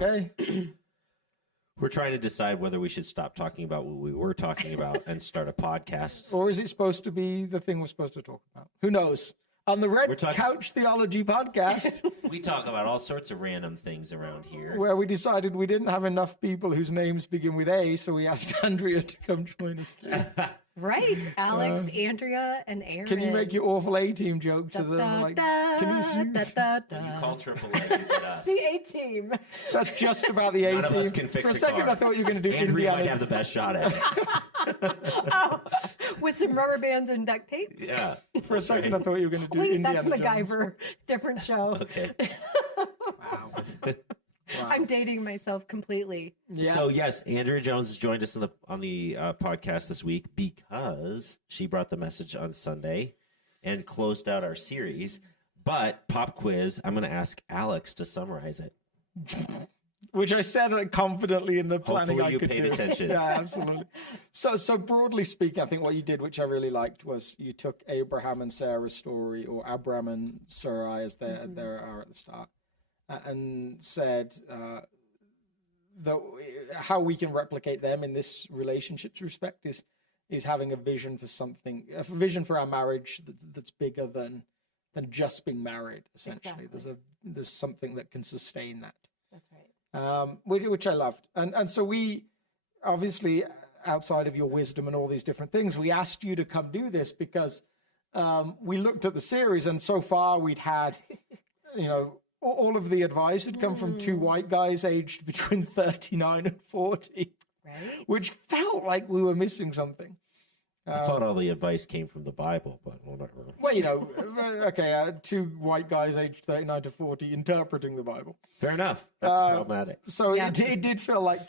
Okay. We're trying to decide whether we should stop talking about what we were talking about and start a podcast. Or is it supposed to be the thing we're supposed to talk about? Who knows? On the Red Couch Theology Podcast, we talk about all sorts of random things around here. where we decided we didn't have enough people whose names begin with A, so we asked Andrea to come join us too. Right, Alex, Andrea, and Aaron. Can you make your awful A-team joke to them? Like, can you see? When you call AAA, you get us. The A-team. That's just about the A-team. None of us can fix For a a second, car. I thought you were going to do Andrea Indiana. might have the best shot at it. Oh, with some rubber bands and duct tape? Yeah. For a second, I thought you were going to do Wait, Indiana that's Jones. MacGyver. Different show. Okay. Wow. I'm dating myself completely. Yeah. So yes, Andrea Jones has joined us on the podcast this week because she brought the message on Sunday and closed out our series. But pop quiz, I'm going to ask Alex to summarize it. Which I said confidently in the planning. Hopefully I you could paid do. attention. Yeah, absolutely. So broadly speaking, I think what you did, which I really liked, was you took Abraham and Sarah's story, or Abram and Sarai as they are at the start, and said that how we can replicate them in this relationship's respect is having a vision for something, a vision for our marriage that's bigger than just being married. Essentially, Exactly. there's something that can sustain that. That's right. Which I loved. And so we, obviously, outside of your wisdom and all these different things, we asked you to come do this because we looked at the series, and so far we'd had, all of the advice had come from two white guys aged between 39 and 40, Right? which felt like we were missing something. I thought all the advice came from the Bible, but whatever. Well, two white guys aged 39 to 40 interpreting the Bible. Fair enough. That's problematic. So Yeah. it did feel like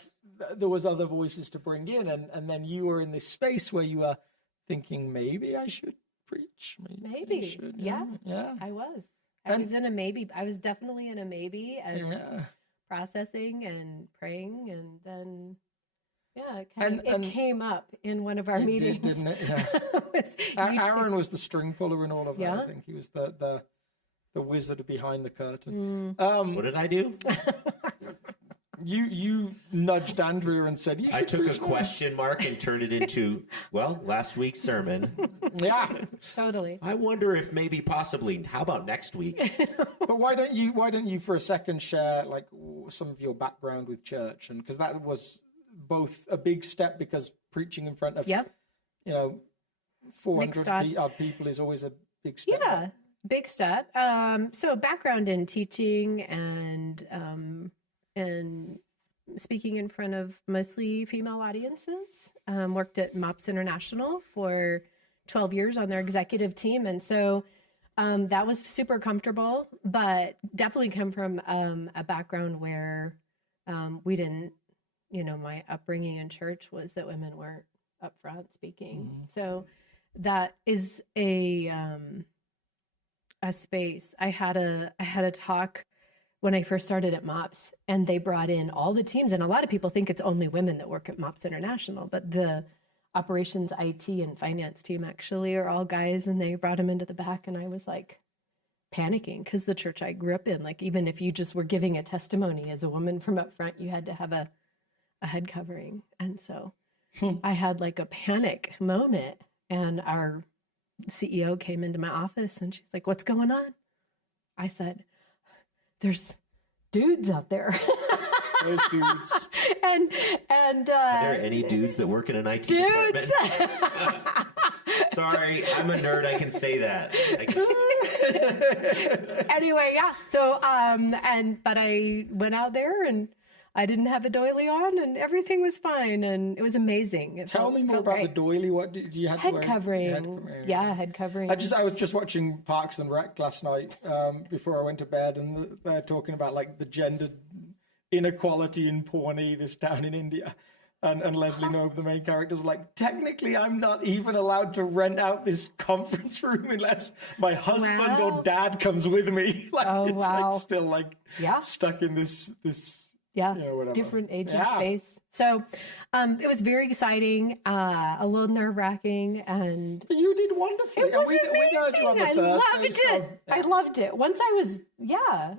there was other voices to bring in, and then you were in this space where you were thinking, maybe I should preach. Maybe I should. Yeah. Yeah. I was. I was in a maybe. I was definitely in a maybe and processing and praying, and then it came up in one of our meetings. Didn't it? Yeah. Aaron was the string puller in all of that. Yeah. I think he was the wizard behind the curtain. What did I do? You nudged Andrea and said, I took a question mark and turned it into, last week's sermon. Yeah. Totally. I wonder if maybe possibly, how about next week? But why don't you for a second share like some of your background with church, and because that was both a big step, because preaching in front of 400 odd people is always a big step. Yeah, big step. So background in teaching and speaking in front of mostly female audiences. Worked at MOPS International for 12 years on their executive team. And so that was super comfortable, but definitely come from a background where we didn't, my upbringing in church was that women weren't up front speaking. Mm-hmm. So that is a space. I had a talk when I first started at MOPS, and they brought in all the teams. And a lot of people think it's only women that work at MOPS International, but the operations, IT, and finance team actually are all guys, and they brought them into the back. And I was like panicking because the church I grew up in, like even if you just were giving a testimony as a woman from up front, you had to have a head covering. And so I had like a panic moment, and our CEO came into my office and she's like, "What's going on?" I said, "There's dudes out there." There's dudes. and Are there any dudes that work in an IT department? Sorry, I'm a nerd. I can say that. Anyway, yeah. So, but I went out there and I didn't have a doily on, and everything was fine, and it was amazing. Tell me more about great. the doily. What did you have? Head covering. Yeah, head covering. I was just watching Parks and Rec last night before I went to bed, and they're talking about like the gender inequality in Pawnee, this town in India. And Leslie Knope, the main character, is like, technically, I'm not even allowed to rent out this conference room unless my husband or dad comes with me. Like, like still like stuck in this whatever. Different age and space. So it was very exciting, a little nerve-wracking, and But you did wonderfully. it was We heard you on the amazing. I Thursday, loved it. so, yeah. I loved it. Once I was,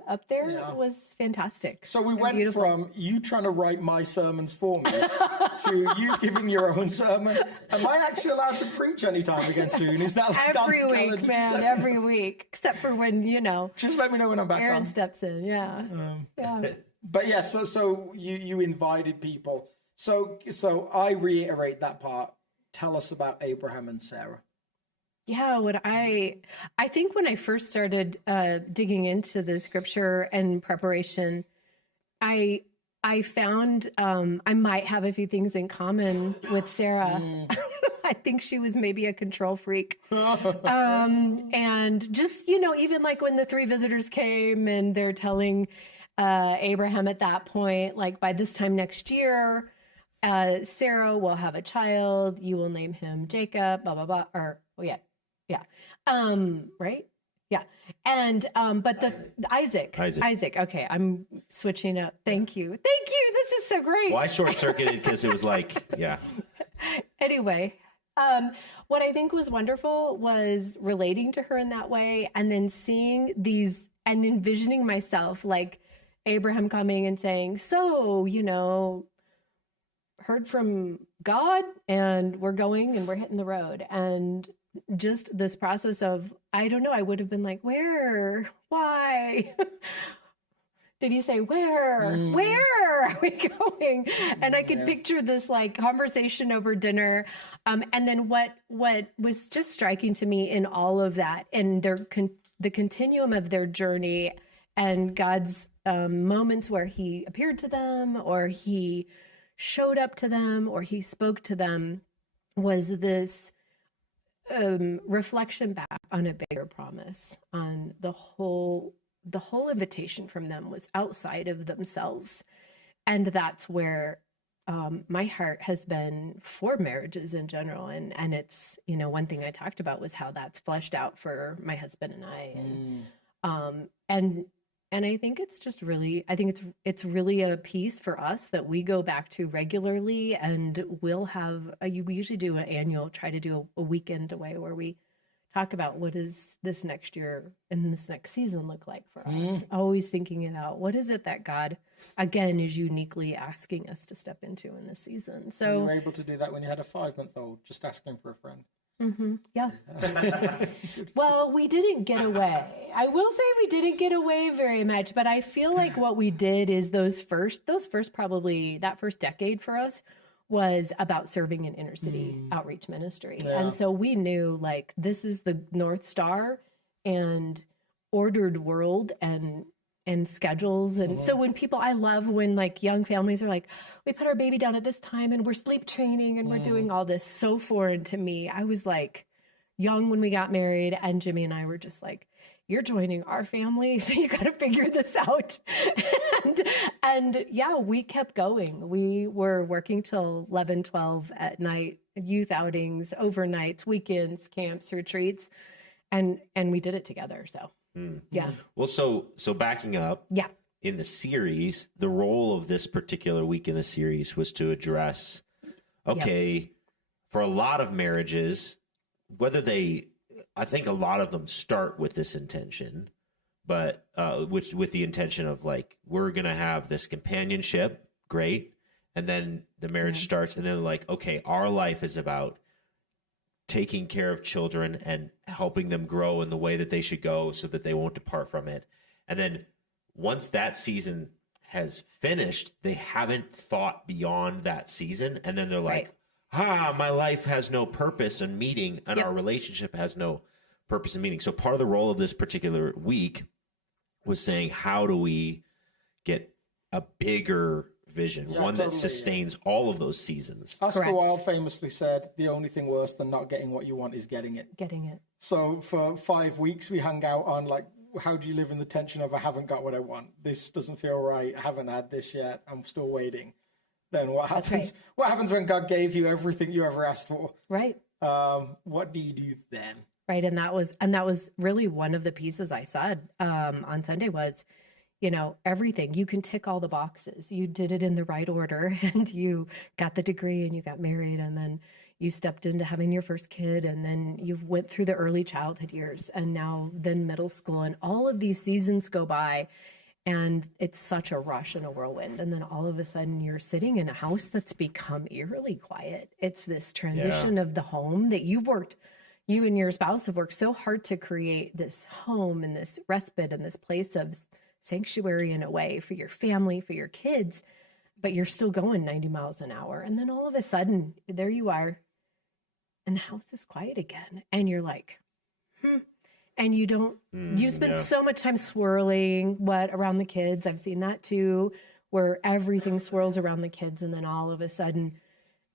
up there, Yeah. it was fantastic. So we and went beautiful. from you trying to write my sermons for me to you giving your own sermon. Am I actually allowed to preach anytime again soon? Is that like Every on week, calendar? man, every week, except for when, Just let me know when I'm back Aaron on. steps in. Yeah. Yeah. But yeah, so you invited people. So I reiterate that part. Tell us about Abraham and Sarah. Yeah, I think when I first started digging into the scripture and preparation, I found I might have a few things in common with Sarah. I think she was maybe a control freak. And just, even like when the 3 visitors came and they're telling Abraham at that point, like by this time next year, Sarah will have a child, you will name him Jacob, blah, blah, blah. Or, yeah. Right? Yeah. And, but Isaac. Okay. I'm switching up. Thank you. This is so great. Well, I short-circuited because it was like, yeah. Anyway, what I think was wonderful was relating to her in that way, and then seeing these and envisioning myself like Abraham coming and saying, so, heard from God and we're going and we're hitting the road. And just this process of, I don't know, I would have been like, where, why? Did he say, where are we going? And I could picture this like conversation over dinner. And then what was just striking to me in all of that and the continuum of their journey and God's moments where he appeared to them or he showed up to them or he spoke to them was this reflection back on a bigger promise, on the whole invitation from them was outside of themselves. And that's where my heart has been for marriages in general. And it's, one thing I talked about was how that's fleshed out for my husband and I. And I think it's just really, it's really a piece for us that we go back to regularly, and we'll have, we usually do an annual, try to do a weekend away where we talk about what does this next year and this next season look like for us. Always thinking about what is it that God, again, is uniquely asking us to step into in this season. So you were able to do that when you had a 5-month-old, just asking for a friend. Yeah. Well, we didn't get away. I will say we didn't get away very much, but I feel like what we did is that first decade for us was about serving in inner city outreach ministry. Yeah. And so we knew like this is the North Star and ordered world and schedules. And so when I love when like young families are like, we put our baby down at this time and we're sleep training and we're doing all this, so foreign to me. I was like young when we got married, and Jimmy and I were just like, you're joining our family, so you got to figure this out. and yeah, we kept going. We were working till 11, 12 at night, youth outings, overnights, weekends, camps, retreats, and we did it together. So yeah. Well, so backing up. Yeah. In the series, the role of this particular week in the series was to address, for a lot of marriages, I think a lot of them start with this intention, but with the intention of like, we're going to have this companionship, great. And then the marriage starts, and then like, okay, our life is about taking care of children and helping them grow in the way that they should go so that they won't depart from it. And then once that season has finished, they haven't thought beyond that season. And then they're like, my life has no purpose and meaning, and our relationship has no purpose and meaning. So part of the role of this particular week was saying, how do we get a bigger vision, one that sustains all of those seasons? Oscar Wilde famously said, the only thing worse than not getting what you want is getting it. So for 5 weeks, we hung out on like, how do you live in the tension of I haven't got what I want? This doesn't feel right. I haven't had this yet. I'm still waiting. Then what happens? Right. What happens when God gave you everything you ever asked for? Right. What do you do then? Right. And that was really one of the pieces I said on Sunday was, everything. You can tick all the boxes. You did it in the right order, and you got the degree, and you got married, and then you stepped into having your first kid, and then you went through the early childhood years, and now then middle school, and all of these seasons go by, and it's such a rush and a whirlwind. And then all of a sudden you're sitting in a house that's become eerily quiet. It's this transition of the home that you and your spouse have worked so hard to create, this home and this respite and this place of sanctuary in a way for your family, for your kids, but you're still going 90 miles an hour. And then all of a sudden, there you are, and the house is quiet again. And you're like, and you spend so much time swirling around the kids. I've seen that too, where everything swirls around the kids. And then all of a sudden,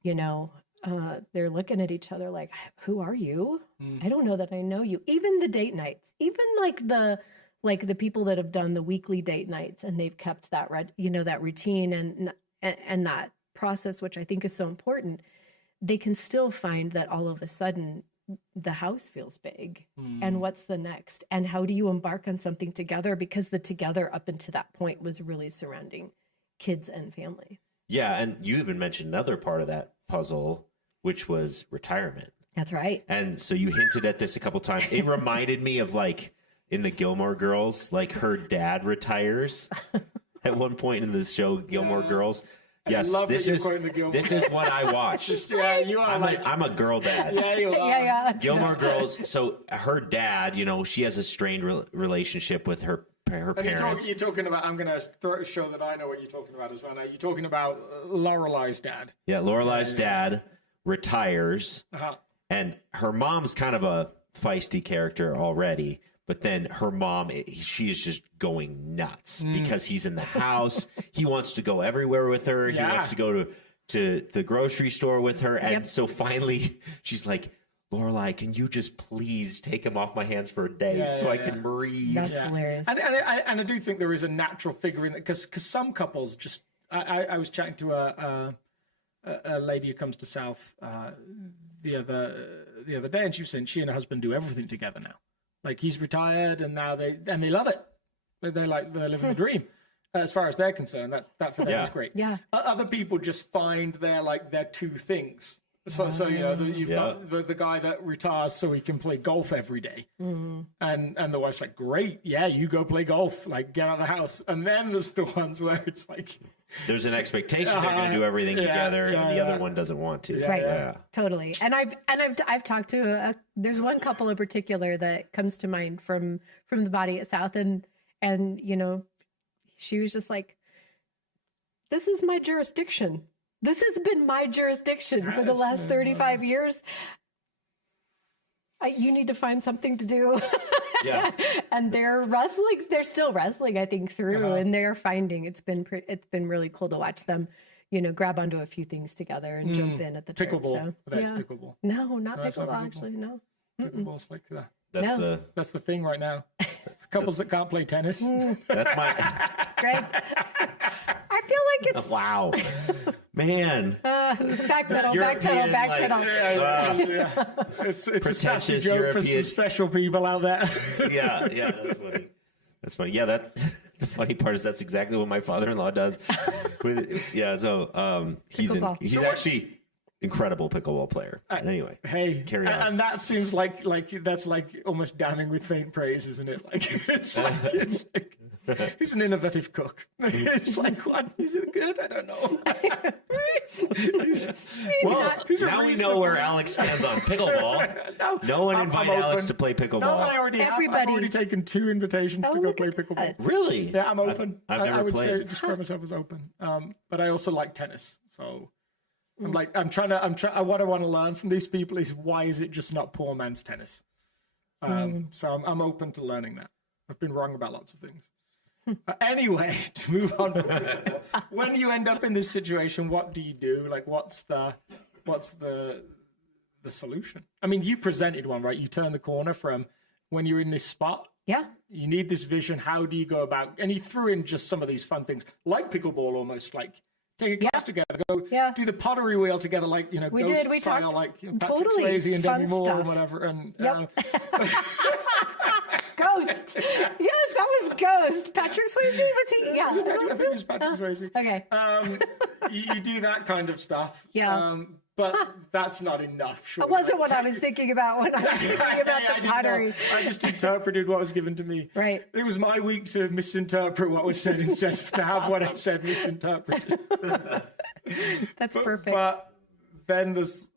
they're looking at each other like, who are you? I don't know that I know you. Even the date nights, even like the people that have done the weekly date nights, and they've kept that that routine and that process, which I think is so important. They can still find that all of a sudden the house feels big, and what's the next? And how do you embark on something together? Because the together up until that point was really surrounding kids and family. Yeah. And you even mentioned another part of that puzzle, which was retirement. That's right. And so you hinted at this a couple times. It reminded me of like in the Gilmore Girls, like her dad retires at one point in the show, Gilmore Girls. Yes, this is what I watch. You are I'm a girl dad. Yeah, you are. Yeah. Gilmore Girls. So her dad, she has a strained relationship with her parents. You're talking about, I'm going to show that I know what you're talking about as well. Now, you're talking about Lorelei's dad. Yeah, Lorelei's dad retires, and her mom's kind of a feisty character already. But then her mom, she is just going nuts because he's in the house. He wants to go everywhere with her. He wants to go to the grocery store with her. And so finally, she's like, Lorelei, can you just please take him off my hands for a day so I can breathe? That's hilarious. And I do think there is a natural figure in it, because some couples just... I was chatting to a lady who comes to South the other day, and she was saying she and her husband do everything together now. Like, he's retired, and now they love it. They're living the dream. As far as they're concerned, that for them is great. Yeah. Other people just find their two things. So you've got the guy that retires so he can play golf every day, and the wife's like, great, you go play golf, like, get out of the house. And then there's the ones where it's like, there's an expectation they're going to do everything together, and the other one doesn't want to. Right. Totally. And I've talked to there's one couple in particular that comes to mind from the body at South, and she was just like, this is my jurisdiction. This has been my jurisdiction for the last 35 years. You need to find something to do. Yeah. And they're wrestling. They're still wrestling, I think, through, and they're finding it's been really cool to watch them, grab onto a few things together and jump in at the pickleball. So, that's pickleball. No, not pickleball. Actually, no. Pickleball's like that. That's the thing right now. Couples that can't play tennis. That's my Greg. I feel like it's wow, man. Backpedal. It's a sassy joke for some special people out there. Yeah, that's funny. Yeah, that's the funny part is that's exactly what my father-in-law does. He's actually incredible pickleball player. Anyway, carry on. And that seems like that's like almost damning with faint praise, isn't it? Like it's like he's an innovative cook. It's like, what? Is it good? I don't know. Now we know where Alex stands on pickleball. No one invited Alex to play pickleball. No, I already have. I've already taken 2 invitations to go play pickleball. Really? Yeah, I'm open. I would describe myself as open. But I also like tennis. So what I want to learn from these people is, why is it just not poor man's tennis? So I'm open to learning that. I've been wrong about lots of things. Anyway, to move on. When you end up in this situation, what do you do? Like, what's the solution? I mean, you presented one, right? You turn the corner from when you're in this spot. Yeah. You need this vision. How do you go about? And you threw in just some of these fun things, like pickleball, almost like take a class together, go do the pottery wheel together, like we Ghost did. We style, talked like Patrick totally Swayze and fun Demi Moore stuff. or whatever. And Ghost. Yes, that was Ghost. Patrick Swayze, was he? Yeah. I think it was Patrick Swayze. Okay. You do that kind of stuff. Yeah. But that's not enough. Sure. It wasn't what I was thinking about when I was thinking about the pottery. I just interpreted what was given to me. Right. It was my week to misinterpret what was said instead of to have what I said misinterpreted. That's perfect. But then there's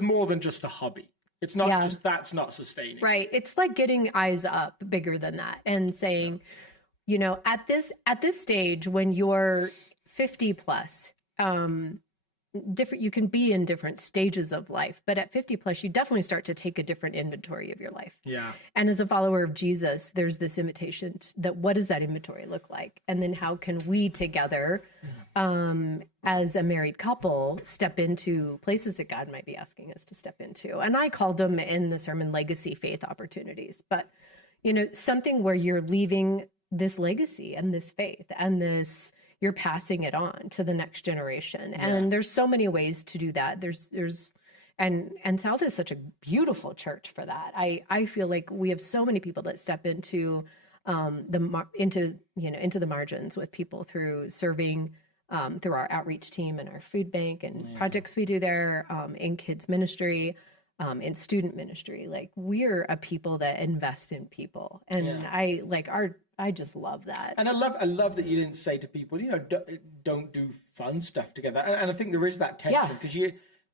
more than just a hobby. It's not just that's not sustaining. Right. It's like getting eyes up bigger than that and saying, you know, at this stage when you're 50 plus, you can be in different stages of life, but at 50 plus, you definitely start to take a different inventory of your life. Yeah. And as a follower of Jesus, there's this invitation that what does that inventory look like? And then how can we together, as a married couple, step into places that God might be asking us to step into? And I called them in the sermon legacy faith opportunities, but you know, something where you're leaving this legacy and this faith and this, you're passing it on to the next generation. And there's so many ways to do that. And South is such a beautiful church for that. I feel like we have so many people that step into the margins with people through serving through our outreach team and our food bank and projects we do there, in kids ministry, in student ministry. Like we're a people that invest in people. And I just love that. And I love that you didn't say to people, you know, don't do fun stuff together. And I think there is that tension because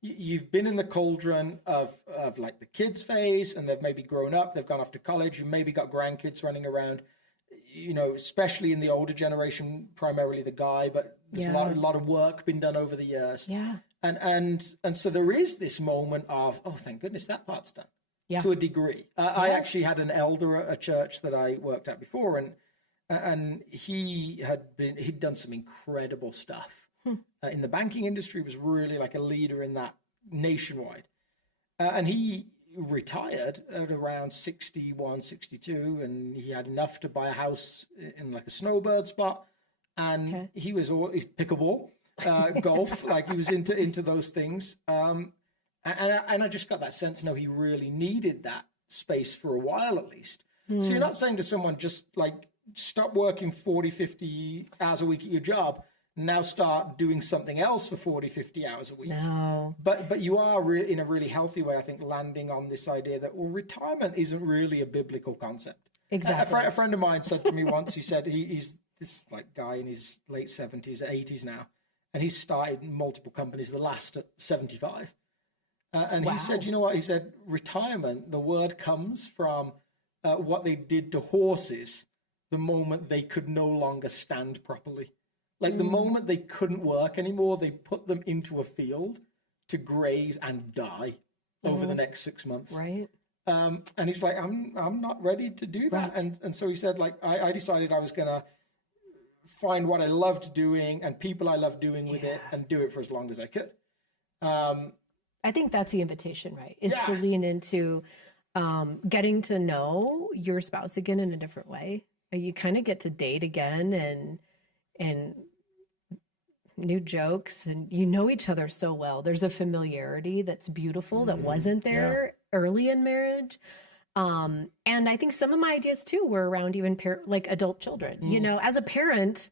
you've been in the cauldron of like the kids phase, and they've maybe grown up, they've gone off to college, you maybe got grandkids running around, you know, especially in the older generation, primarily the guy, but there's a lot of work been done over the years. Yeah. And so there is this moment of, oh, thank goodness that part's done. Yeah. To a degree. I actually had an elder at a church that I worked at before, and he'd done some incredible stuff in the banking industry. Was really like a leader in that nationwide, and he retired at around 61, 62, and he had enough to buy a house in like a snowbird spot, and he was pickleball, golf, like he was into those things. And I just got that sense, no, he really needed that space for a while at least. So you're not saying to someone, just like, stop working 40, 50 hours a week at your job, now start doing something else for 40, 50 hours a week. No. But you are in a really healthy way, I think, landing on this idea that, well, retirement isn't really a biblical concept. Exactly. A friend of mine said to me once, he said he's this like guy in his late 70s, 80s now, and he's started multiple companies, the last at 75. And he said, you know what? He said, retirement, the word comes from what they did to horses the moment they could no longer stand properly. Like the moment they couldn't work anymore, they put them into a field to graze and die over the next 6 months. Right. And he's like, I'm not ready to do that. Right. And so he said, like, I decided I was going to find what I loved doing and people I loved doing with it and do it for as long as I could. I think that's the invitation, right? Is to lean into getting to know your spouse again in a different way. You kind of get to date again and new jokes, and you know each other so well. There's a familiarity that's beautiful that wasn't there early in marriage. And I think some of my ideas too were around even like adult children. You know, as a parent,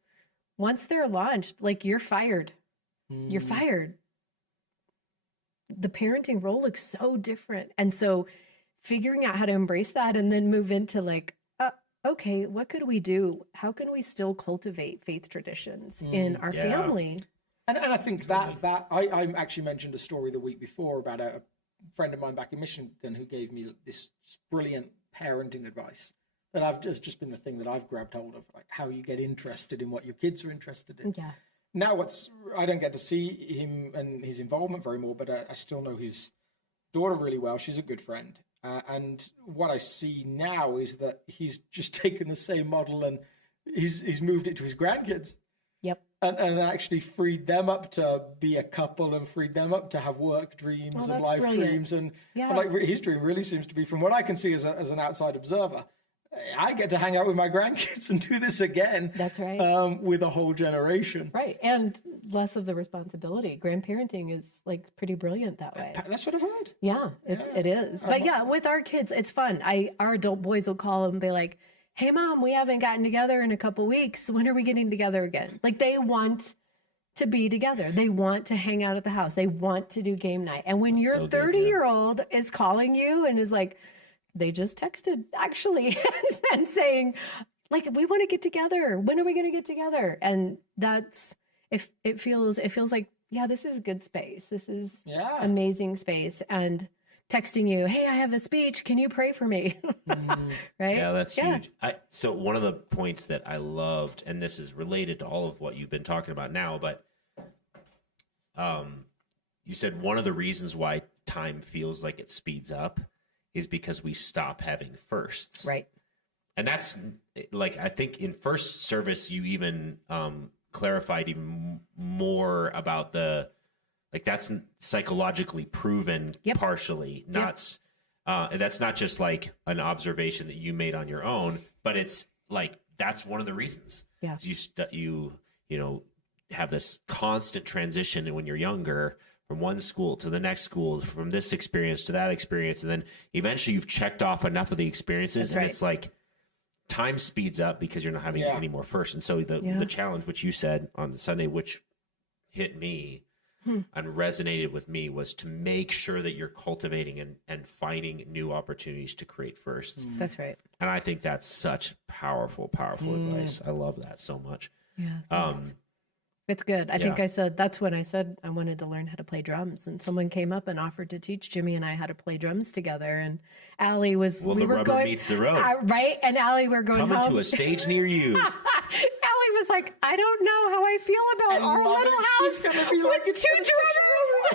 once they're launched, like you're fired. You're fired. The parenting role looks so different. And so figuring out how to embrace that and then move into like, okay, what could we do? How can we still cultivate faith traditions in our family? And I think that I actually mentioned a story the week before about a friend of mine back in Michigan who gave me this brilliant parenting advice that I've just been the thing that I've grabbed hold of, like how you get interested in what your kids are interested in. Yeah. Now I don't get to see him and his involvement very more, but I still know his daughter really well. She's a good friend. And what I see now is that he's just taken the same model and he's moved it to his grandkids. Yep. And actually freed them up to be a couple and freed them up to have work dreams and life dreams. And like his dream really seems to be, from what I can see as an outside observer, I get to hang out with my grandkids and do this again. That's right. With a whole generation. Right. And less of the responsibility. Grandparenting is like pretty brilliant that way. That's what I've heard. Yeah, it is. But yeah, with our kids, it's fun. Our adult boys will call and be like, hey, Mom, we haven't gotten together in a couple weeks. When are we getting together again? Like they want to be together. They want to hang out at the house. They want to do game night. And when your 30-year-old is calling you and is like, they just texted actually and saying like, we want to get together. When are we going to get together? And that's, if it feels like, yeah, this is good space. This is amazing space. And texting you, hey, I have a speech. Can you pray for me? Right? Yeah, that's huge. So one of the points that I loved, and this is related to all of what you've been talking about now, but you said one of the reasons why time feels like it speeds up is because we stop having firsts. Right. And that's like, I think in first service, you even clarified even more about that's psychologically proven partially. That's not just like an observation that you made on your own, but it's like, that's one of the reasons. Yeah. You have this constant transition when you're younger from one school to the next school, from this experience to that experience. And then eventually you've checked off enough of the experiences. That's right. It's like time speeds up because you're not having any more first. And so the challenge, which you said on the Sunday, which hit me and resonated with me, was to make sure that you're cultivating and finding new opportunities to create firsts. That's right. And I think that's such powerful advice. I love that so much. Yeah. It's good. I think I said, that's when I said I wanted to learn how to play drums. And someone came up and offered to teach Jimmy and I how to play drums together. And Allie was, the rubber meets the road. Right. And Allie, we're going Coming home. to a stage near you. Allie was like, I don't know how I feel about our little house. She's going to be like, with two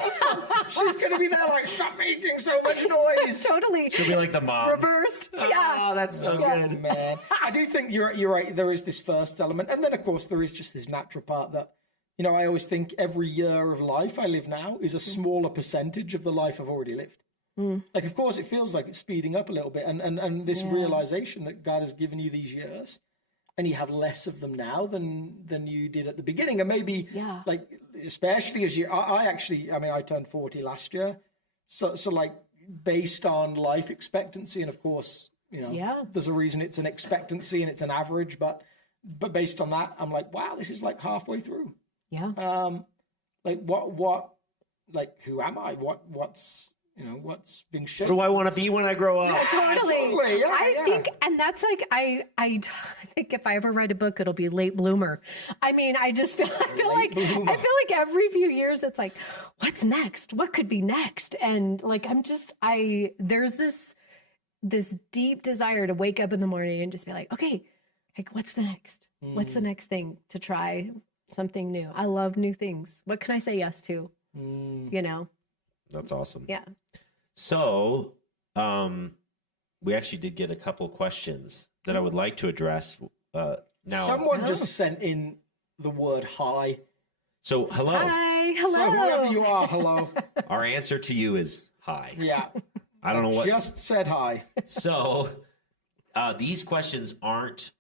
drummers. Awesome. She's going to be there like, stop making so much noise. Totally. She'll be like the mom. Reversed. Yeah. Oh, that's so good, man. I do think you're right. There is this first element. And then, of course, there is just this natural part that, I always think every year of life I live now is a smaller percentage of the life I've already lived. Like, of course, it feels like it's speeding up a little bit. And this realization that God has given you these years and you have less of them now than you did at the beginning. And maybe, like, especially as I turned 40 last year. So like, based on life expectancy, and of course, there's a reason it's an expectancy and it's an average, but based on that, I'm like, wow, this is like halfway through. Yeah. Like what, like, who am I? What's being shaped? What do I want to be when I grow up? Yeah, totally. Yeah, I think, and that's like, I think if I ever write a book, it'll be late bloomer. I mean, I just feel, I feel like every few years it's like, what's next? What could be next? And like, there's this deep desire to wake up in the morning and just be like, okay, like, what's the next? What's the next thing to try? Something new. I love new things. What can I say yes to? That's awesome. Yeah. So, we actually did get a couple questions that I would like to address. Now, someone just sent in the word hi. So, hello. Hi. Hello. So whoever you are, hello. Our answer to you is hi. Yeah. I don't know what. Just said hi. So, these questions aren't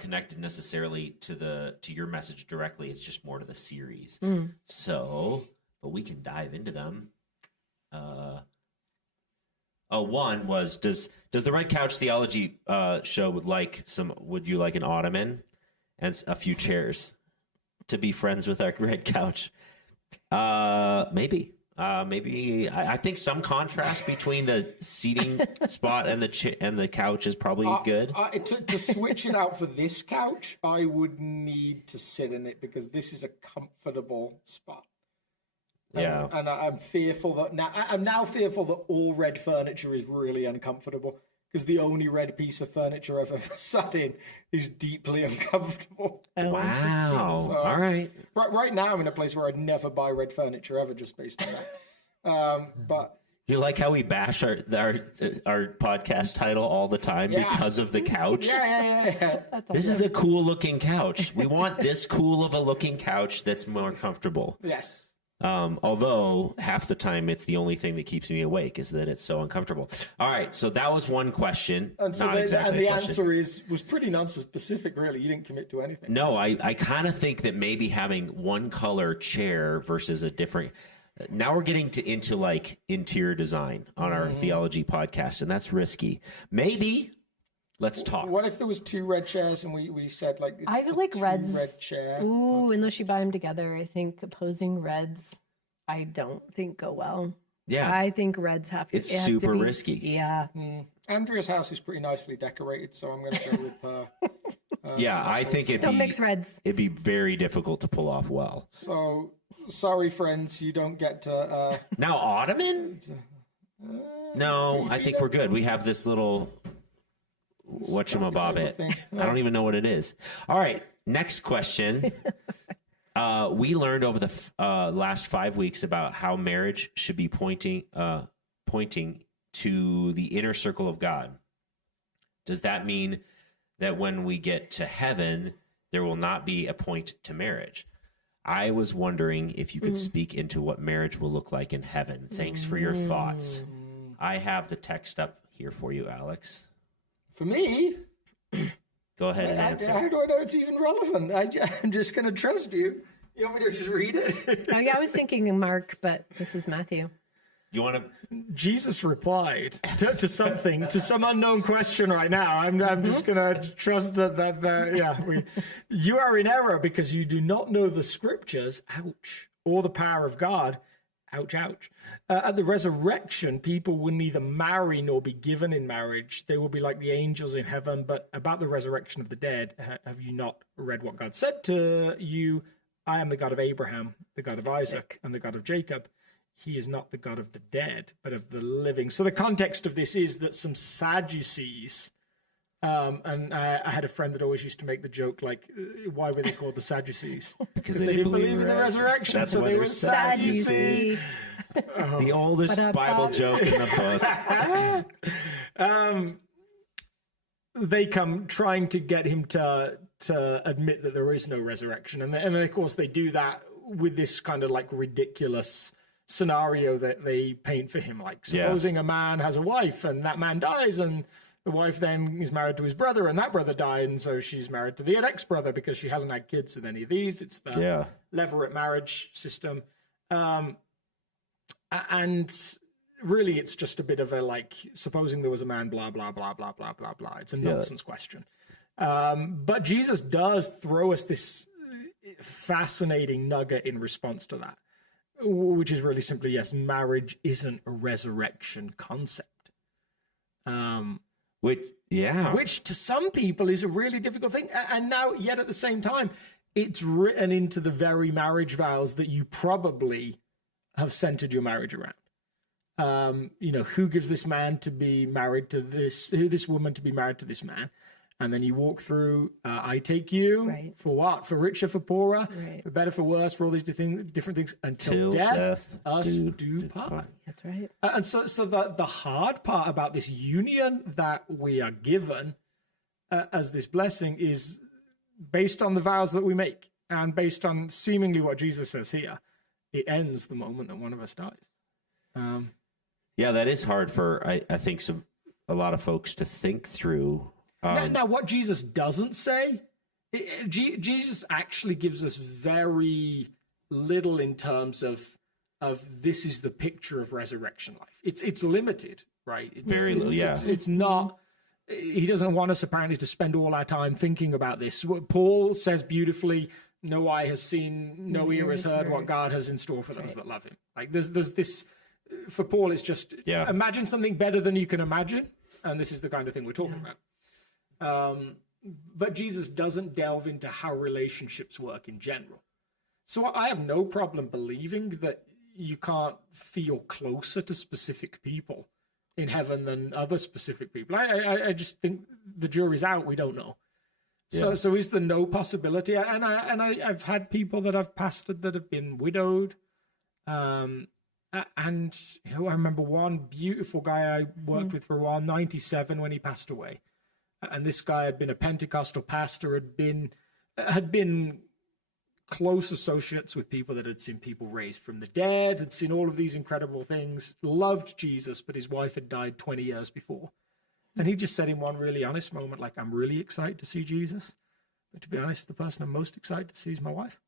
connected necessarily to your message directly. It's just more to the series. So, but we can dive into them. One was, does the Red Couch Theology show would you like an ottoman and a few chairs to be friends with our Red Couch? Maybe. I think some contrast between the seating spot and the couch is probably good. To switch it out for this couch, I would need to sit in it because this is a comfortable spot. Yeah, and I'm fearful that I'm now fearful that all red furniture is really uncomfortable because the only red piece of furniture I've ever sat in is deeply uncomfortable. Oh, wow! So, all right. Right now, I'm in a place where I'd never buy red furniture ever, just based on that. But you like how we bash our podcast title all the time because of the couch? Yeah. This is a cool looking couch. We want this cool of a looking couch that's more comfortable. Yes. Although half the time it's the only thing that keeps me awake is that it's so uncomfortable. All right, so that was one question. And so Not exactly the a question. answer was pretty non-specific, really. You didn't commit to anything. No, I kind of think that maybe having one color chair versus a different. Now we're getting into like interior design on our theology podcast, and that's risky. Maybe let's talk. What if there was 2 red chairs and we said like it's I feel the like 2 reds. red chair? Ooh, unless you buy them together, I think opposing reds, I don't think go well. Yeah, I think reds have to. It's it has super to be, risky. Yeah. Andrea's house is pretty nicely decorated, so I'm going to go with her. Yeah, I think Don't mix reds. it'd be very difficult to pull off well. So sorry, friends, you don't get to. Now ottoman? No, I think we're good. We have this little whatchamabobbit. thing. I don't even know what it is. All right, next question. We learned over the last 5 weeks about how marriage should be pointing to the inner circle of God. Does that mean that when we get to heaven, there will not be a point to marriage? I was wondering if you could speak into what marriage will look like in heaven. Thanks for your thoughts. I have the text up here for you, Alex. For me, Go ahead and answer. how do I know it's even relevant? I'm just going to trust you. You want me to just read it? Oh yeah, I was thinking Mark, but this is Matthew. You want to? Jesus replied to something, to some unknown question right now. I'm just going to trust that you are in error because you do not know the scriptures, ouch, or the power of God, ouch, ouch. At the resurrection, people will neither marry nor be given in marriage. They will be like the angels in heaven. But about the resurrection of the dead, have you not read what God said to you? I am the God of Abraham, the God of Isaac, and the God of Jacob. He is not the God of the dead, but of the living. So the context of this is that some Sadducees, and I had a friend that always used to make the joke, like, why were they called the Sadducees? Because they didn't believe in the resurrection, That's so why they they're were Sadducee. Sadducees. The oldest Bible joke in the book. They come trying to get him to admit that there is no resurrection. And of course, they do that with this kind of like ridiculous scenario that they paint for him. Like, supposing a man has a wife and that man dies, and the wife then is married to his brother, and that brother died, and so she's married to the next brother because she hasn't had kids with any of these. It's the levirate marriage system. And really, it's just a bit of a like, supposing there was a man, blah, blah, blah, blah, blah, blah, blah. It's a nonsense question. But Jesus does throw us this fascinating nugget in response to that, which is really simply, yes, marriage isn't a resurrection concept. Which to some people is a really difficult thing. And now, yet at the same time, it's written into the very marriage vows that you probably have centered your marriage around. Who gives this man to be married to this woman to be married to this man? And then you walk through, I take you, for what? For richer, for poorer, for better, for worse, for all these different things, until death us do part. That's right. And so the hard part about this union that we are given as this blessing is based on the vows that we make, and based on seemingly what Jesus says here. It ends the moment that one of us dies. Yeah, that is hard for, I think, a lot of folks to think through. Now, what Jesus doesn't say, Jesus actually gives us very little in terms of this is the picture of resurrection life. It's limited, right? Very little, yeah. It's not. He doesn't want us apparently to spend all our time thinking about this. Paul says beautifully, "No eye has seen, no ear has heard what God has in store for those that love Him." Like there's this. For Paul, it's just imagine something better than you can imagine, and this is the kind of thing we're talking about. But Jesus doesn't delve into how relationships work in general. So I have no problem believing that you can't feel closer to specific people in heaven than other specific people. I just think the jury's out. We don't know. So is there no possibility? And I've had people that I've pastored that have been widowed. And I remember one beautiful guy I worked with for a while, 97 when he passed away. And this guy had been a Pentecostal pastor, had been close associates with people that had seen people raised from the dead, had seen all of these incredible things, loved Jesus, but his wife had died 20 years before. And he just said in one really honest moment, like, I'm really excited to see Jesus. But to be honest, the person I'm most excited to see is my wife.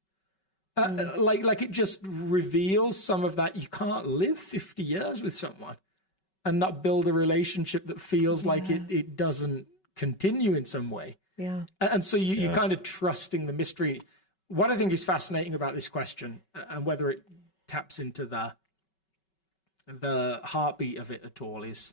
Like it just reveals some of that. You can't live 50 years with someone and not build a relationship that feels like it doesn't continue in some way. Yeah. And so you're kind of trusting the mystery. What I think is fascinating about this question, and whether it taps into the heartbeat of it at all, is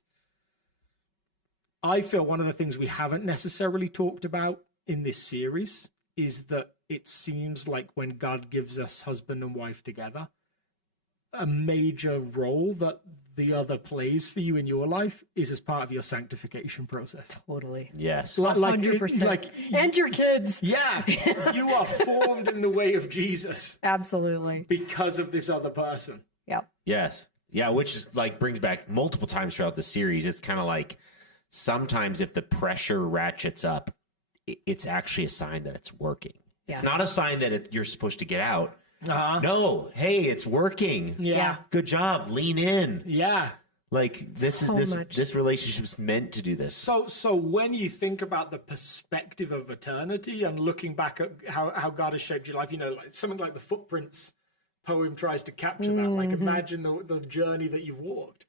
I feel one of the things we haven't necessarily talked about in this series is that it seems like when God gives us husband and wife together, a major role that the other plays for you in your life is as part of your sanctification process. Totally. Yes. 100%. And your kids. Yeah. You are formed in the way of Jesus. Absolutely. Because of this other person. Yeah. Yes. Yeah, which is like brings back multiple times throughout the series. It's kind of like sometimes if the pressure ratchets up, it's actually a sign that it's working. Yeah. It's not a sign that you're supposed to get out. No, hey, it's working. Yeah. Good job. Lean in. Yeah. Like this relationship's meant to do this. So when you think about the perspective of eternity and looking back at how God has shaped your life, you know, like something like the Footprints poem tries to capture that. Like imagine the journey that you've walked.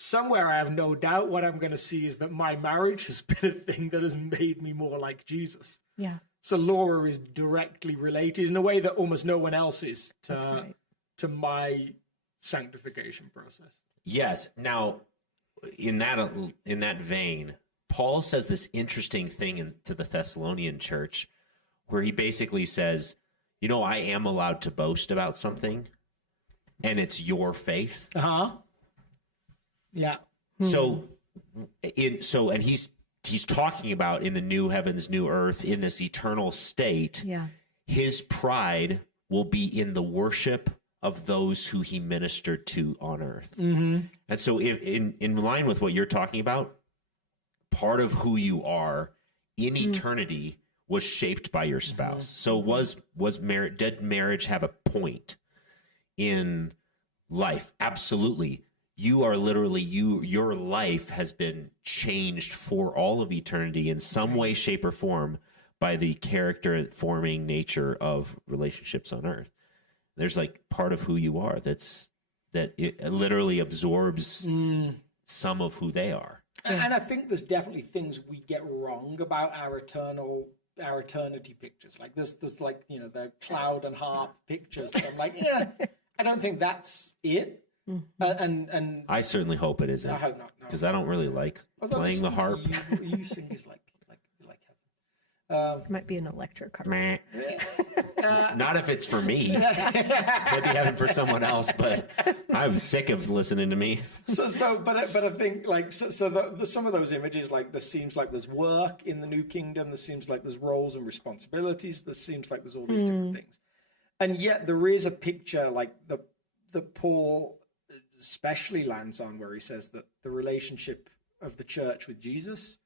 Somewhere I have no doubt what I'm going to see is that my marriage has been a thing that has made me more like Jesus. Yeah. So Laura is directly related in a way that almost no one else is to my sanctification process. Yes. Now, in that vein, Paul says this interesting thing to the Thessalonian church where he basically says, you know, I am allowed to boast about something, and it's your faith. Yeah. So he's talking about in the new heavens, new earth, in this eternal state, his pride will be in the worship of those who he ministered to on earth. Mm-hmm. And so in line with what you're talking about, part of who you are in eternity was shaped by your spouse. So did marriage have a point in life? Absolutely. You are literally, your life has been changed for all of eternity in some way, shape, or form by the character-forming nature of relationships on earth. There's like part of who you are that it literally absorbs some of who they are. And I think there's definitely things we get wrong about our eternity pictures. Like there's like, you know, the cloud and harp pictures that I'm like, I don't think that's it. And I certainly hope it isn't. I hope not, because I don't really like playing the harp. You sing is like heaven. Might be an electric harp. Not if it's for me. Maybe heaven for someone else, but I'm sick of listening to me. But I think like some of those images, like there seems like there's work in the new kingdom. There seems like there's roles and responsibilities. There seems like there's all these different things, and yet there is a picture like the Paul especially lands on where he says that the relationship of the church with Jesus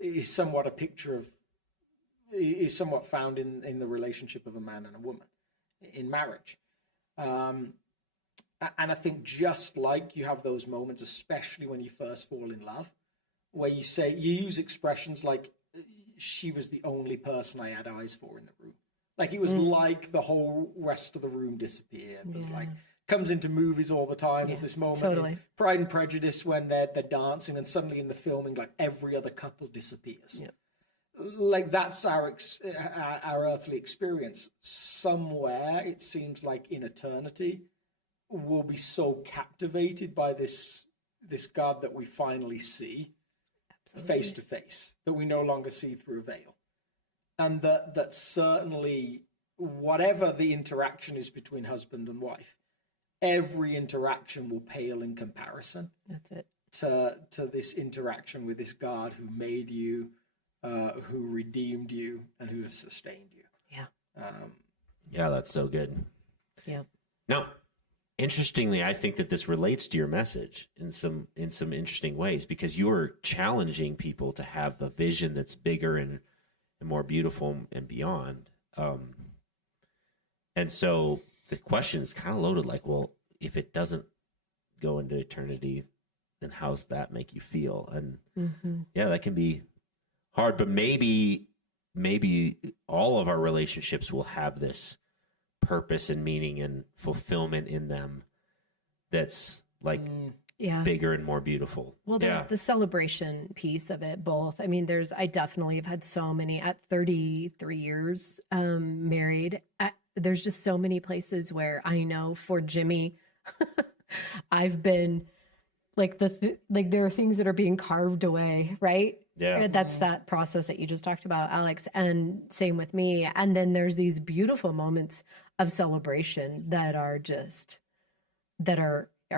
is somewhat found in the relationship of a man and a woman in marriage. And I think just like you have those moments, especially when you first fall in love, where you use expressions like, she was the only person I had eyes for in the room. Like it was like the whole rest of the room disappeared. There's like, comes into movies all the time. There's this moment in Pride and Prejudice when they're dancing and suddenly in the filming, like every other couple disappears. Yeah. Like that's our earthly experience. Somewhere it seems like in eternity we'll be so captivated by this God that we finally see face to face, that we no longer see through a veil, and that certainly whatever the interaction is between husband and wife, every interaction will pale in comparison. That's it. To this interaction with this God who made you, who redeemed you, and who has sustained you. Yeah. Yeah, that's so good. Yeah. Now, interestingly, I think that this relates to your message in some interesting ways, because you are challenging people to have the vision that's bigger and more beautiful and beyond. And so the question is kind of loaded, like, well, if it doesn't go into eternity, then how's that make you feel? And yeah, that can be hard, but maybe all of our relationships will have this purpose and meaning and fulfillment in them that's like bigger and more beautiful. Well, there's the celebration piece of it both. I mean, I definitely have had so many at 33 years married. There's just so many places where I know for Jimmy, I've been like there are things that are being carved away, right? Yeah. That's that process that you just talked about, Alex, and same with me. And then there's these beautiful moments of celebration that are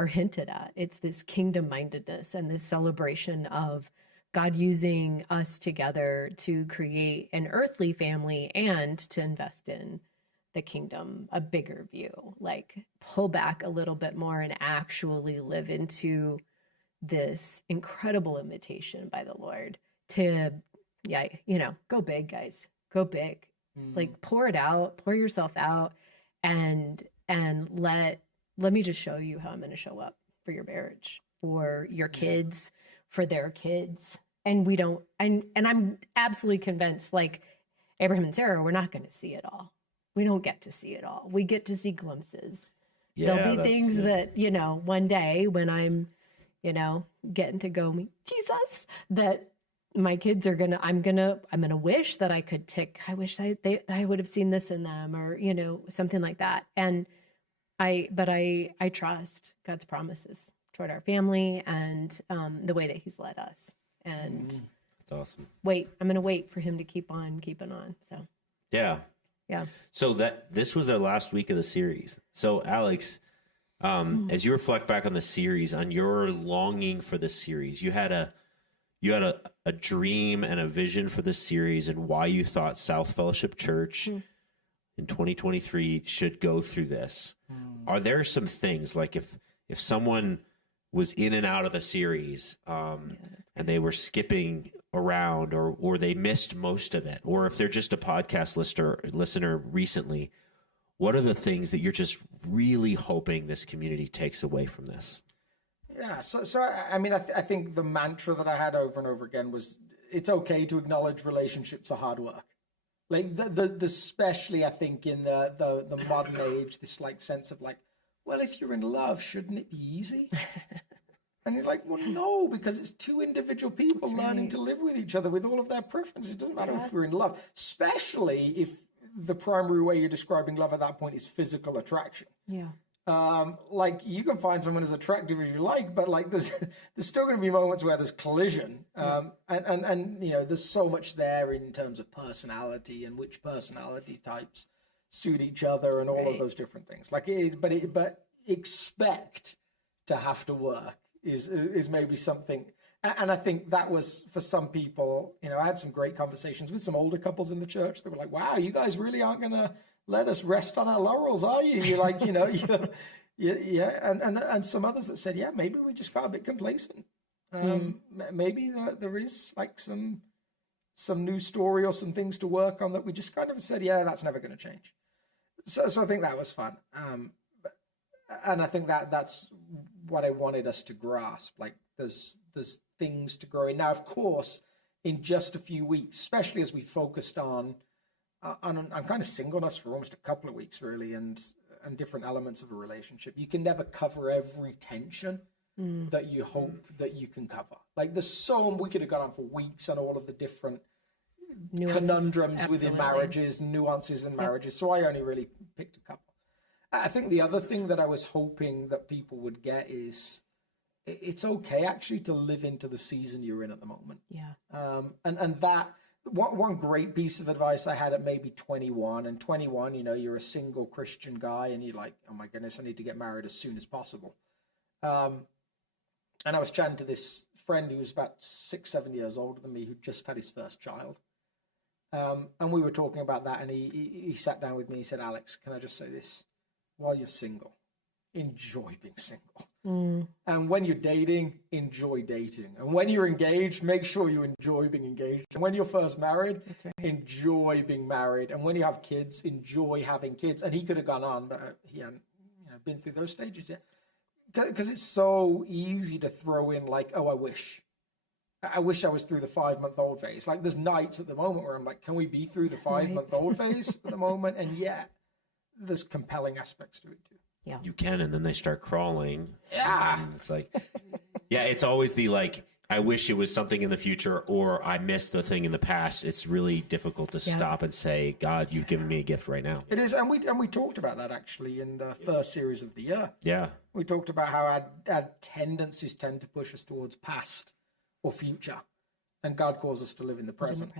hinted at. It's this kingdom mindedness and this celebration of God using us together to create an earthly family and to invest in the kingdom, a bigger view, like pull back a little bit more and actually live into this incredible invitation by the Lord to, go big, guys, go big, like pour it out, pour yourself out, and let me just show you how I'm going to show up for your marriage, for your kids, for their kids. And I'm absolutely convinced, like Abraham and Sarah, we're not going to see it all. We don't get to see it all. We get to see glimpses. There'll be things that, one day when I'm, getting to go meet Jesus, that my kids are I'm gonna wish that I could I wish I would have seen this in them, or, something like that. And I trust God's promises toward our family and the way that he's led us. And that's awesome. I'm going to wait for him to keep on keeping on. So, yeah. Yeah. So this was the last week of the series. So Alex, as you reflect back on the series, on your longing for the series, you had a dream and a vision for the series and why you thought South Fellowship Church in 2023 should go through this. Are there some things, like if someone was in and out of the series and they were skipping around or they missed most of it, or if they're just a podcast listener recently, what are the things that you're just really hoping this community takes away from this? Yeah, so I mean, I think the mantra that I had over and over again was, it's okay to acknowledge relationships are hard work. Like the especially I think in the modern age, this like sense of like, well, if you're in love, shouldn't it be easy? And you're like, well, no, because it's two individual people learning to live with each other with all of their preferences. It doesn't matter if we're in love, especially if the primary way you're describing love at that point is physical attraction. Yeah. Like you can find someone as attractive as you like, but like there's still going to be moments where there's collision. And there's so much there in terms of personality and which personality types suit each other and all of those different things. Like but expect to have to work is maybe something. And I think that was for some people, I had some great conversations with some older couples in the church that were like, wow, you guys really aren't going to let us rest on our laurels, are you? You're like, yeah. And some others that said, yeah, maybe we just got a bit complacent. Maybe there is like some new story or some things to work on that we just kind of said, yeah, that's never going to change. So I think that was fun. And I think that's what I wanted us to grasp. Like there's things to grow in. Now, of course, in just a few weeks, especially as we focused on kind of singleness for almost a couple of weeks, really, and different elements of a relationship, you can never cover every tension that you hope that you can cover. Like there's we could have gone on for weeks on all of the different conundrums within marriages, nuances in marriages. So I only really picked a couple. I think the other thing that I was hoping that people would get is it's okay actually to live into the season you're in at the moment. Yeah. And that one great piece of advice I had at maybe 21, and 21, you're a single Christian guy and you're like, oh my goodness, I need to get married as soon as possible. And I was chatting to this friend who was about 6-7 years older than me, who just had his first child. And we were talking about that, and he sat down with me. He said, Alex, can I just say this? While you're single, enjoy being single. And when you're dating, enjoy dating. And when you're engaged, make sure you enjoy being engaged. And when you're first married, enjoy being married. And when you have kids, enjoy having kids. And he could have gone on, but he hadn't been through those stages yet. Because it's so easy to throw in like, oh, I wish I was through the 5-month-old phase. Like, there's nights at the moment where I'm like, can we be through the 5-month-old phase at the moment? And yet, there's compelling aspects to it too. Yeah. You can, and then they start crawling. Yeah. And it's like, yeah, it's always the like, I wish it was something in the future, or I missed the thing in the past. It's really difficult to stop and say, God, you've given me a gift right now. It is, and we talked about that actually in the first series of the year. Yeah. We talked about how our tendencies tend to push us towards past or future, and God calls us to live in the present.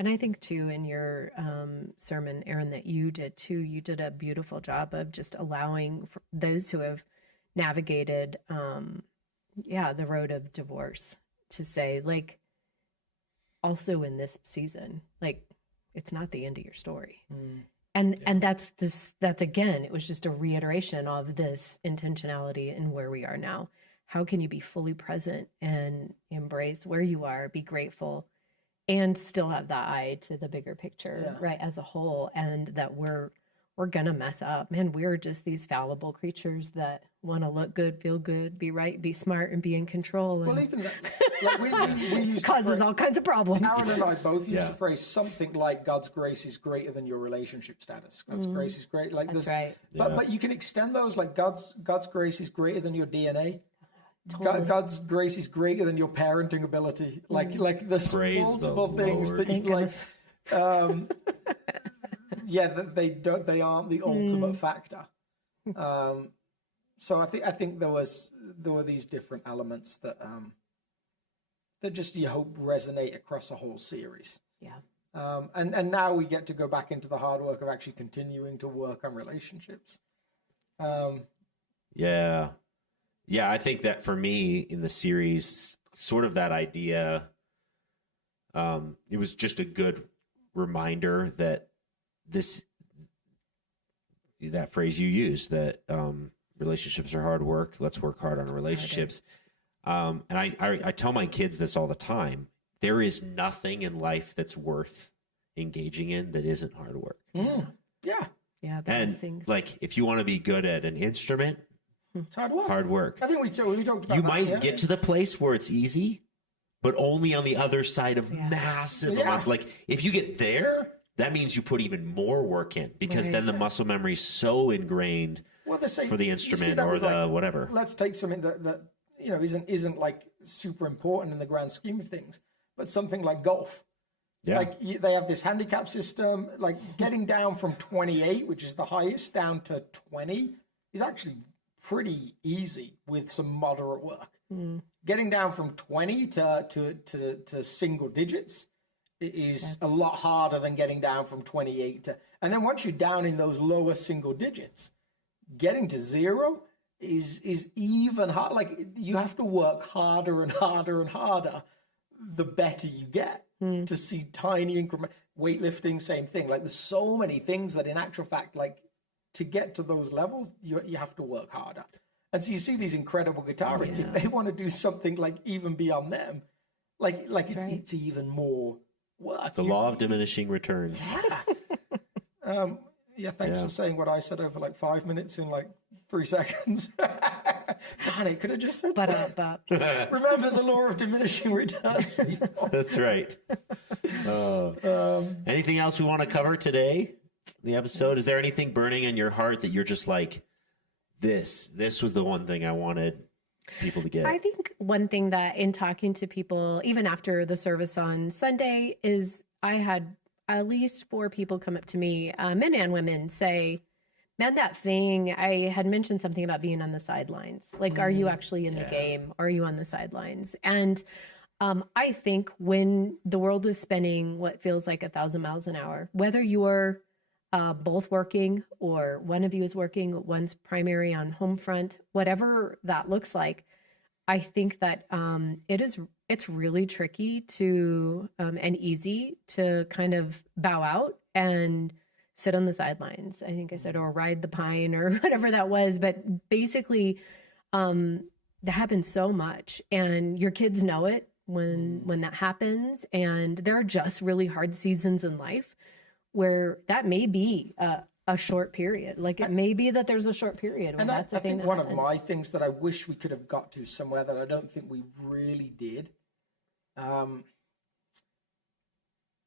And I think too, in your sermon, Aaron, that you did too, you did a beautiful job of just allowing for those who have navigated, the road of divorce to say, like, also in this season, like, it's not the end of your story. And that's again, it was just a reiteration of this intentionality in where we are now. How can you be fully present and embrace where you are, be grateful, and still have that eye to the bigger picture, right, as a whole, and that we're gonna mess up. Man, we're just these fallible creatures that want to look good, feel good, be right, be smart, and be in control. And well, even that, like we used causes all kinds of problems. Aaron and I both used the phrase something like God's grace is greater than your relationship status. God's grace is great, like That's this. right. But you can extend those, like God's grace is greater than your DNA. Totally. God's grace is greater than your parenting ability. Like there's Praise multiple the things Lord. that you like. That they aren't the ultimate factor. So I think there were these different elements that just you hope resonate across a whole series. Yeah. And now we get to go back into the hard work of actually continuing to work on relationships. Yeah, I think that for me in the series, sort of that idea, it was just a good reminder that that phrase you used, that relationships are hard work. Let's work hard on relationships. And I tell my kids this all the time. There is nothing in life that's worth engaging in that isn't hard work. Yeah. Yeah. And things. like, if you want to be good at an instrument, It's hard work. hard work. I think we talked about You that, might get to the place where it's easy, but only on the other side of massive amounts. Like, if you get there, that means you put even more work in, because then the muscle memory is so ingrained for the instrument or the whatever. Let's take something that isn't like super important in the grand scheme of things, but something like golf. Yeah. Like they have this handicap system. Like getting down from 28, which is the highest, down to 20 is actually pretty easy with some moderate work. Getting down from 20 to single digits is a lot harder than getting down from 28 to, and then once you're down in those lower single digits, getting to 0 is even hard. Like, you have to work harder and harder and harder the better you get to see tiny increment. Weightlifting, same thing. Like, there's so many things that in actual fact, like, to get to those levels, you have to work harder. And so you see these incredible guitarists, if they want to do something like even beyond them, like it's even more work. The law of diminishing returns. Thanks for saying what I said over like 5 minutes in like 3 seconds. Darn it, could have just said that. Remember the law of diminishing returns, people. That's right. Anything else we want to cover today in the episode? Is there anything burning in your heart that you're just like, this was the one thing I wanted people to get? I think one thing that in talking to people, even after the service on Sunday, is I had at least 4 people come up to me, men and women, say, man, that thing, I had mentioned something about being on the sidelines. Like, are you actually in the game? Are you on the sidelines? And I think when the world is spinning what feels like 1,000 miles an hour, whether you're both working or one of you is working, one's primary on home front, whatever that looks like, I think that it's really tricky to and easy to kind of bow out and sit on the sidelines. I think I said, or ride the pine or whatever that was. But basically, that happens so much, and your kids know it when that happens. And there are just really hard seasons in life where that may be a short period. Like it may be that there's a short period when that's a thing. I think one of my things that I wish we could have got to somewhere that I don't think we really did,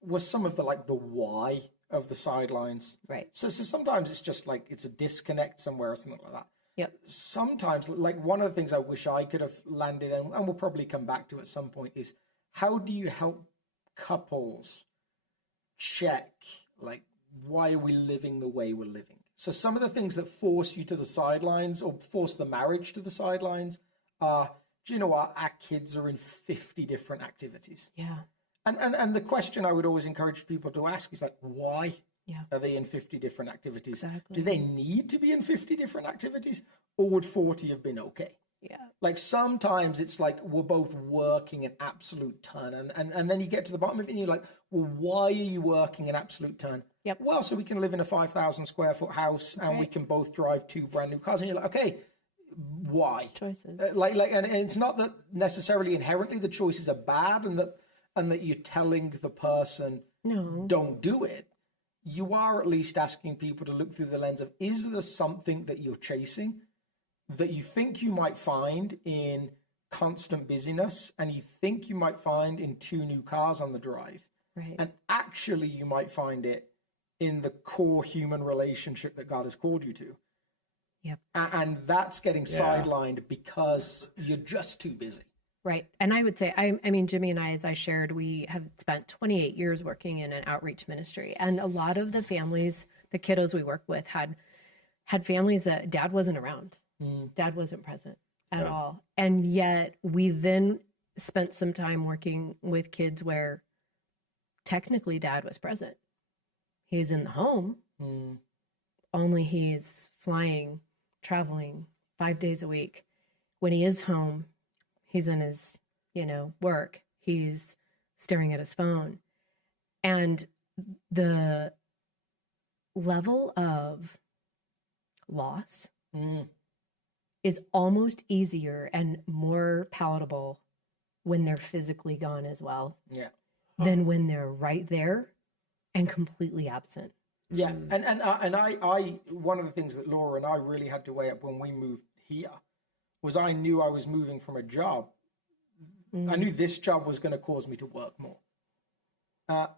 was some of the why of the sidelines. Right. So sometimes it's just like it's a disconnect somewhere or something like that. Yep. Sometimes, like one of the things I wish I could have landed, and we'll probably come back to at some point, is how do you help couples check, like, why are we living the way we're living? So some of the things that force you to the sidelines or force the marriage to the sidelines are, do you know what? Our kids are in 50 different activities. Yeah. And the question I would always encourage people to ask is like, why Yeah. are they in 50 different activities? Exactly. Do they need to be in 50 different activities, or would 40 have been okay? Yeah. Like sometimes it's like we're both working an absolute ton, and then you get to the bottom of it and you're like, well, why are you working an absolute ton? Yep. Well, so we can live in a 5,000 square foot house and we can both drive 2 brand new cars. And you're like, okay, why? Choices. And it's not that necessarily inherently the choices are bad and that you're telling the person, No. don't do it. You are at least asking people to look through the lens of, is there something that you're chasing that you think you might find in constant busyness and you think you might find in 2 new cars on the drive? Right. And actually you might find it in the core human relationship that God has called you to. Yep. And that's getting sidelined because you're just too busy. Right. And I would say, I mean, Jimmy and I, as I shared, we have spent 28 years working in an outreach ministry. And a lot of the families, the kiddos we work with had families that dad wasn't around. Dad wasn't present at all. And yet we then spent some time working with kids where technically dad was present. He's in the home, only he's flying, traveling 5 days a week. When he is home, he's in his, work. He's staring at his phone. And the level of loss is almost easier and more palatable when they're physically gone as well. Yeah. Than when they're right there and completely absent. Yeah. And I one of the things that Laura and I really had to weigh up when we moved here was I knew I was moving from a job. I knew this job was going to cause me to work more.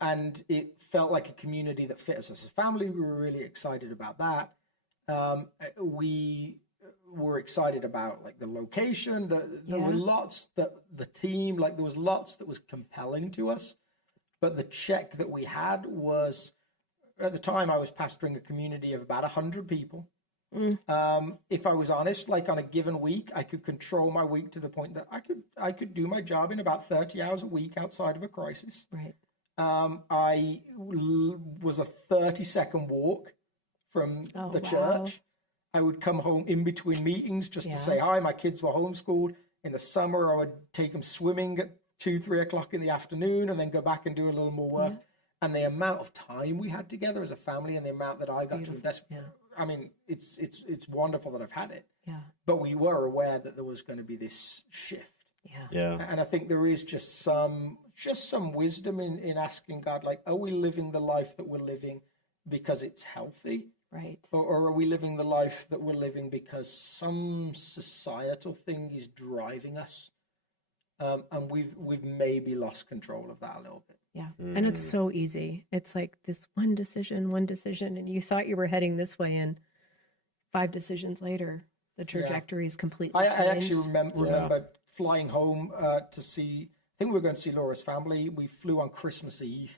And it felt like a community that fit us as a family. We were really excited about that. We were excited about like the location. There were lots that the team, like there was lots that was compelling to us. But the check that we had was, at the time I was pastoring a community of about 100 people. If I was honest, like on a given week, I could control my week to the point that I could do my job in about 30 hours a week outside of a crisis. Right. I was a 30-second walk from the church. I would come home in between meetings just to say hi. My kids were homeschooled. In the summer, I would take them swimming at 2-3 o'clock in the afternoon and then go back and do a little more work. And the amount of time we had together as a family and the amount that I got to invest. I mean, it's wonderful that I've had it. Yeah. But we were aware that there was going to be this shift. Yeah. And I think there is just some wisdom in asking God, like, are we living the life that we're living because it's healthy? Right. Or are we living the life that we're living because some societal thing is driving us? And we've maybe lost control of that a little bit. Yeah. And it's so easy. It's like this one decision, and you thought you were heading this way, and 5 decisions later, the trajectory is completely changed. I actually remember flying home to see, I think we were going to see Laura's family. We flew on Christmas Eve.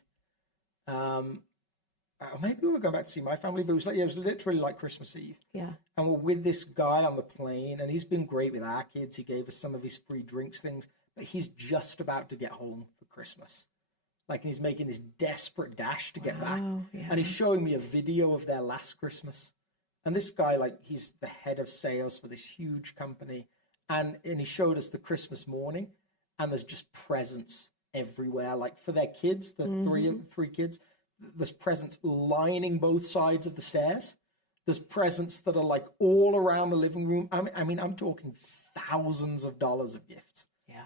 Maybe we were going back to see my family, but it was literally like Christmas Eve. Yeah. And we're with this guy on the plane, and he's been great with our kids. He gave us some of his free drinks things, but he's just about to get home for Christmas. Like he's making this desperate dash to get back. Yeah. And he's showing me a video of their last Christmas. And this guy, like, he's the head of sales for this huge company. And he showed us the Christmas morning, and there's just presents everywhere. Like for their kids, the three kids, there's presents lining both sides of the stairs. There's presents that are like all around the living room. I mean, I'm talking thousands of dollars of gifts. Yeah.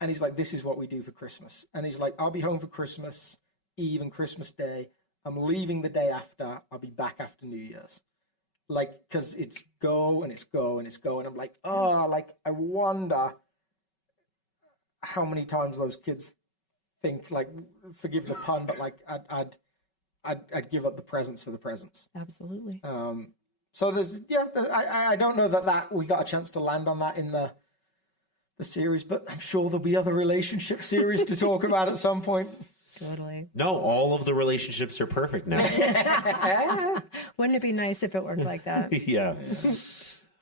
And he's like, this is what we do for Christmas. And he's like, I'll be home for Christmas Eve and Christmas Day. I'm leaving the day after. I'll be back after New Year's. Like, because it's go and it's go and it's go. And I'm like, oh, like, I wonder how many times those kids think, like, forgive the pun, but like, I'd give up the presents for the presents. Absolutely. So there's, I don't know that we got a chance to land on that in the series, but I'm sure there'll be other relationship series to talk about at some point. Totally. No, all of the relationships are perfect now. Wouldn't it be nice if it worked like that? Yeah.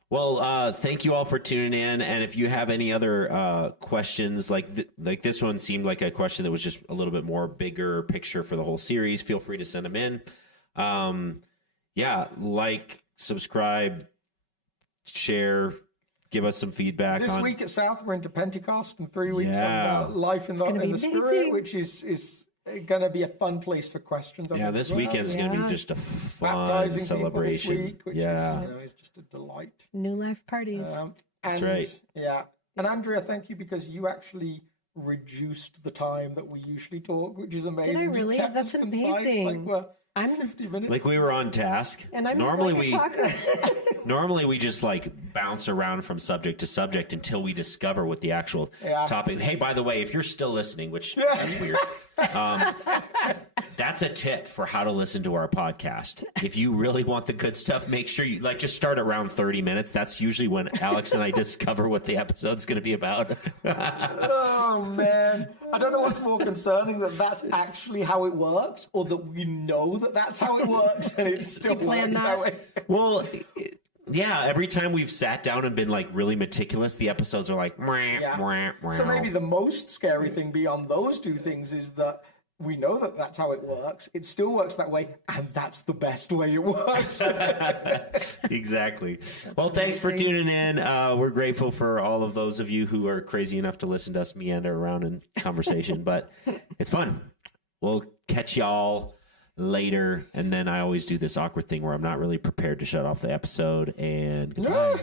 Well, thank you all for tuning in. And if you have any other questions, like this one seemed like a question that was just a little bit more bigger picture for the whole series, feel free to send them in. Like, subscribe, share, give us some feedback. This week at South, we're into Pentecost, and 3 weeks on life in the Spirit, which is going to be a fun place for questions. This weekend is going to be just a fun baptizing celebration. People this week, which is just a delight. New life parties. That's right. Yeah. And Andrea, thank you, because you actually reduced the time that we usually talk, which is amazing. Did I really? That's amazing. Like, I'm 50 minutes. Like we were on task. And I'm normally like a talker. Normally we just like bounce around from subject to subject until we discover what the actual topic. Hey, by the way, if you're still listening, which that's weird, that's a tip for how to listen to our podcast. If you really want the good stuff, make sure you just start around 30 minutes. That's usually when Alex and I discover what the episode's going to be about. Oh man, I don't know what's more concerning, that that's actually how it works, or that we know that that's how it works and it still works that way. Well, every time we've sat down and been like really meticulous, the episodes are like, So maybe the most scary thing beyond those two things is that we know that that's how it works. It still works that way, and that's the best way it works. Exactly. Well, thanks for tuning in. We're grateful for all of those of you who are crazy enough to listen to us meander around in conversation, but it's fun. We'll catch y'all later. And then I always do this awkward thing where I'm not really prepared to shut off the episode, and goodbye.